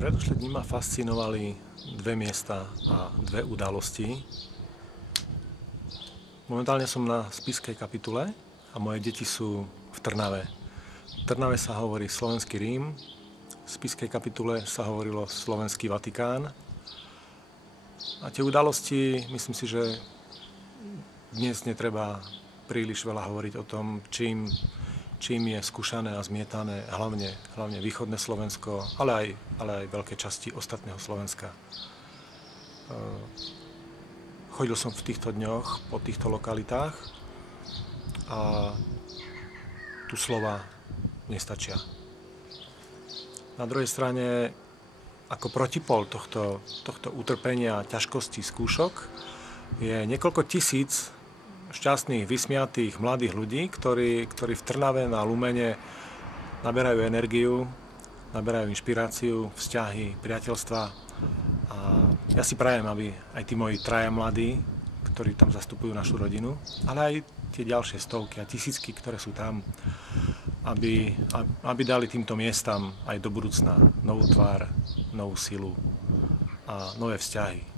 Predošlé dni ma fascinovali dve miesta a dve udalosti. Momentálne som na Spišskej kapitule a moje deti sú v Trnave. V Trnave sa hovorí slovenský Rím, v Spišskej kapitule sa hovorilo slovenský Vatikán. A tie udalosti, myslím si, že dnes netreba príliš veľa hovoriť o tom, čím je skúšané a zmietané hlavne východné Slovensko, ale aj veľké časti ostatného Slovenska. Chodil som v týchto dňoch po týchto lokalitách a tu slova nestačia. Na druhej strane, ako protipol tohto utrpenia, ťažkostí, skúšok, je niekoľko tisíc šťastných, vysmiatých mladých ľudí, ktorí v Trnave na Lumene naberajú energiu, naberajú inšpiráciu, vzťahy, priateľstva. A ja si prajem, aby aj tí moji traja mladí, ktorí tam zastupujú našu rodinu, ale aj tie ďalšie stovky a tisícky, ktoré sú tam, aby dali týmto miestam aj do budúcna novú tvár, novú silu a nové vzťahy.